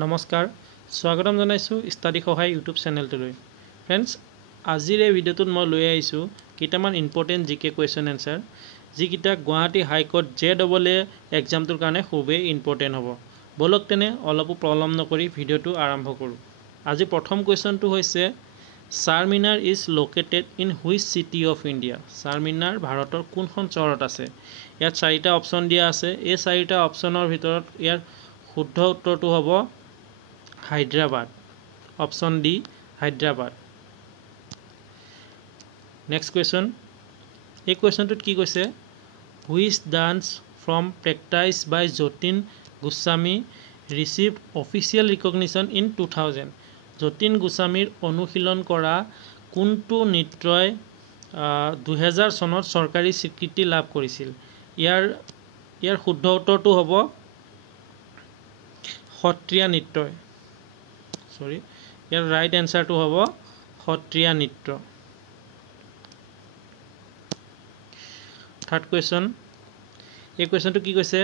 নমস্কাৰ স্বাগতম জনাইছো ষ্টাডি সহায় ইউটিউব চেনেলটোলৈ ফ্ৰেণ্ডছ আজিৰ এই ভিডিঅ'টোত মই লৈ আহিছো কেইটামান ইম্পৰ্টেণ্ট জিকে কোৱেশ্চন এনসাৰ যিকিটা গুৱাহাটী হাইকোৰ্ট JEE এক্সামটোৰ কাৰণে খুবেই ইম্পৰ্টেণ্ট হ'ব বলক তেনে অলপো প্ৰবলেম নকৰি ভিডিঅ'টো আৰম্ভ কৰোঁ আজি প্ৰথম কোৱেশ্চনটো হৈছে Charminar is located in which city of India Charminar ভাৰতৰ কোনখন চহৰত আছে ইয়াত চাৰিটা অপচন দিয়া আছে এই চাৰিটা অপচনৰ ভিতৰত ইয়াৰ শুদ্ধ উত্তৰটো হ'ব Hyderabad option D Hyderabad next question এই কোৱেশ্চনটোত কি কৈছে which dance from practice by Jatin Goswami received official recognition in 2000 Jatin Goswamir অনুশীলন কৰা কোনটো নৃত্যই 2000 চনত চৰকাৰী স্বীকৃতি লাভ কৰিছিল ইয়াৰ শুদ্ধ উত্তৰটো হ'ব সত্ৰীয়া নৃত্য ইয়াৰ ৰাইট এনসাৰটো হ'ব সত্ৰীয়া নৃত্য থাৰ্ড কোৱেশ্চন এই কোৱেশ্চনটো কি কৈছে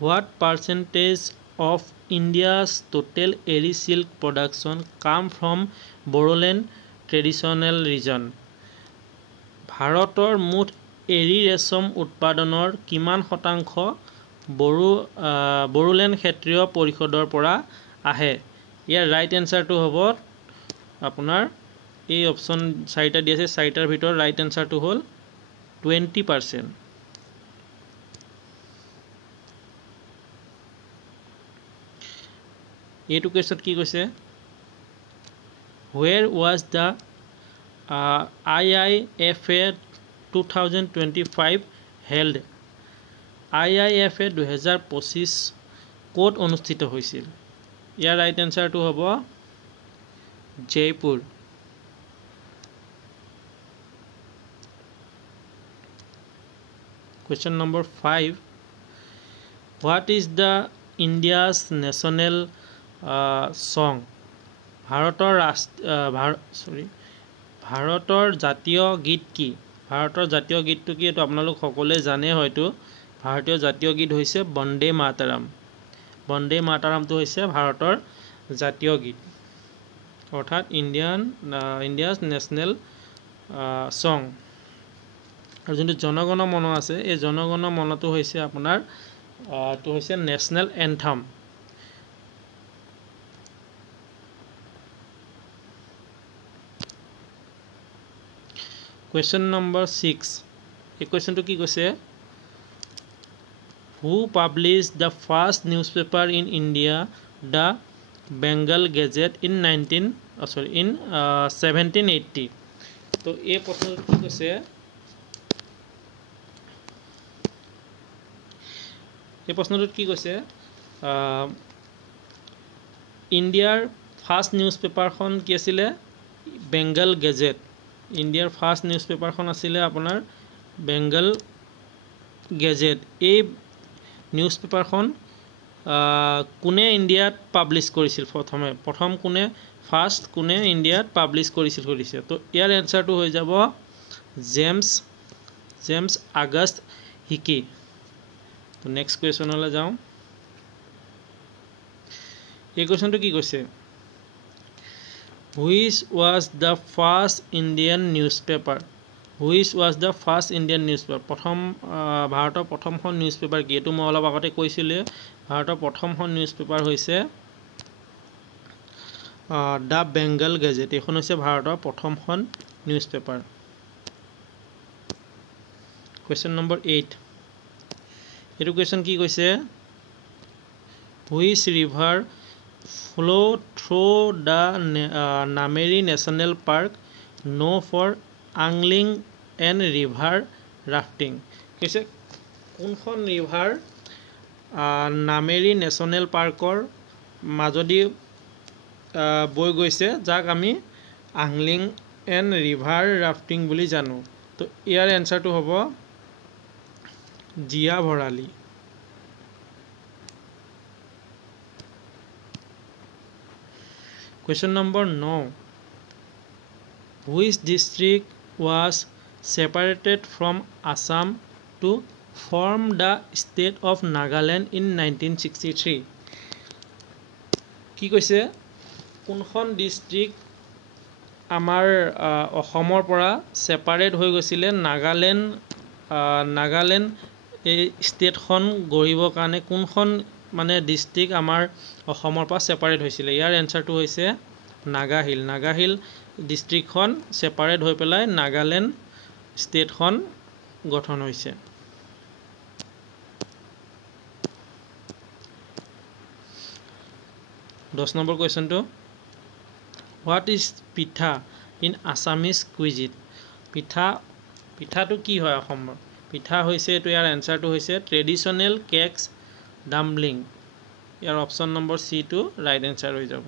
what percentage of India's total eri silk production come from Bodoland traditional region ভাৰতৰ মুঠ এৰি ৰেচম উৎপাদনৰ কিমান শতাংশ বড়োলেণ্ড ক্ষেত্ৰীয় পৰিষদৰ পৰা আহে ইয়াৰ ৰাইট এনসাৰটো হ'ব আপোনাৰ এই অপচন চাৰিটা দি আছে চাৰিটাৰ ভিতৰত ৰাইট এনসাৰটো হ'ল 20% এইটো কেছত কি কৈছে where was the IIFA 2025 held IIFA 2025 ক'ত অনুষ্ঠিত হৈছিল ইয়াৰ ৰাইট এনসাৰটো হ'ব Jaipur Question number 5 What is the India's national song ভাৰতৰ জাতীয় গীত কি ভাৰতৰ জাতীয় গীতটো কি এটো আপোনালোক সকলোৱে জানে হয়তো ভাৰতীয় জাতীয় গীত হৈছে বন্দে মাতৰম বন্দে মাতৰমটো হৈছে ভাৰতৰ জাতীয় গীত অৰ্থাৎ ইণ্ডিয়াছ নেশনেল সং আৰু যোনটো জনগণ মন আছে এই জনগণ মনটো হৈছে আপোনাৰ তো হৈছে নেশনেল এন্থম Question number 6 এই কোৱেশ্চনটো কি কৈছে Who published the first newspaper in India the Bengal Gazette in 1780 তো এই প্ৰশ্নটো কি কৈছে এই প্ৰশ্নটোত কি কৈছে ইণ্ডিয়াৰ ফাৰ্ষ্ট নিউজপেপাৰখন কি আছিল বেংগল গেজেট ইণ্ডিয়াৰ ফাৰ্ষ্ট নিউজপেপাৰখন আছিল আপোনাৰ বেংগল গেজেট এই নিউজপেপাৰখন কোনে ইণ্ডিয়াত পাবলিছ কৰিছিল প্ৰথম কোনে ইণ্ডিয়াত পাবলিছ কৰিছিল কৰিছে তো ইয়াৰ এনসাৰটো হৈ যাব জেমছ আগষ্ট হিকি তো নেক্সট কোৱেশ্চনলৈ যাওঁ এই কোৱেশ্চনটো কি কৈছে Which was the first Indian newspaper প্ৰথম ভাৰতৰ প্ৰথমখন নিউজপেপাৰ কি এটো মই অলপ আগতে কৈছিলে ভাৰতৰ প্ৰথমখন নিউজপেপাৰ হৈছে দা বেংগল গেজেট এখন হৈছে ভাৰতৰ প্ৰথমখন নিউজপেপাৰ Question number 8 এইটো কোৱেশ্চন কি কৈছে Which river flow through the Nameri National Park known for angling and river rafting কৈছে কোনখন ৰিভাৰ নামেৰি নেশনেল পাৰ্কৰ মাজদি বৈ গৈছে যাক আমি angling and river rafting বুলি জানো তো ইয়াৰ এনসাৰটো হ'ব জিয়া Bharali Question number 9 Which district was separated from Assam to form the state of Nagaland in 1963 কি কৈছে কোনখন ডিষ্ট্ৰিক্ট আমাৰ অসমৰ পৰা ছেপাৰেট হৈ গৈছিলে নাগালেণ্ড এই ষ্টেটখন গঢ়িবৰ কাৰণে কোনখন মানে ডিষ্ট্ৰিক্ট আমাৰ অসমৰ পৰা ছেপাৰেট হৈছিলে ইয়াৰ এনচাৰটো হৈছে নাগাহিল ডিষ্ট্ৰিক্টখন ছেপাৰেট হৈ পেলাই নাগালেণ্ড ষ্টেটখন গঠন হৈছে 10 নম্বৰ কুৱেশ্যনটো হোৱাট ইজ পিঠা ইন আছামিজ কুইজিন পিঠাটো কি হয় অসমৰ পিঠা হৈছে এইটো ইয়াৰ এনচাৰটো হৈছে ট্ৰেডিশ্যনেল কেকছ ডাম্বলিং ইয়াৰ অপশ্যন নম্বৰ চি টো ৰাইট এনচাৰ হৈ যাব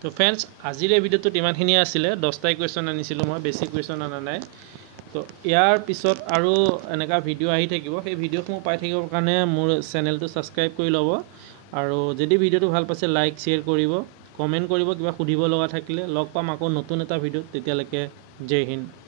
তো ফ্ৰেণ্ডছ আজিৰ এই ভিডিঅ'টোত ইমানখিনি আছিলে 10টাই কুৱেশ্যন আনিছিলোঁ মই বেছি কুৱেশ্যন আনা নাই তো ইয়াৰ পিছত আৰু এনেকা ভিডিঅ' আহি থাকিব সেই ভিডিঅ'সমূহ পাই থাকিবৰ কাৰণে মোৰ চেনেলটো ছাবস্ক্ৰাইব কৰি ল'ব আৰু যদি ভিডিঅ'টো ভাল পাইছে লাইক শ্বেয়াৰ কৰিব কমেণ্ট কৰিব কিবা সুধিব লগা থাকিলে লগ পাম আকৌ নতুন এটা ভিডিঅ'ত তেতিয়ালৈকে জয় হিন্দ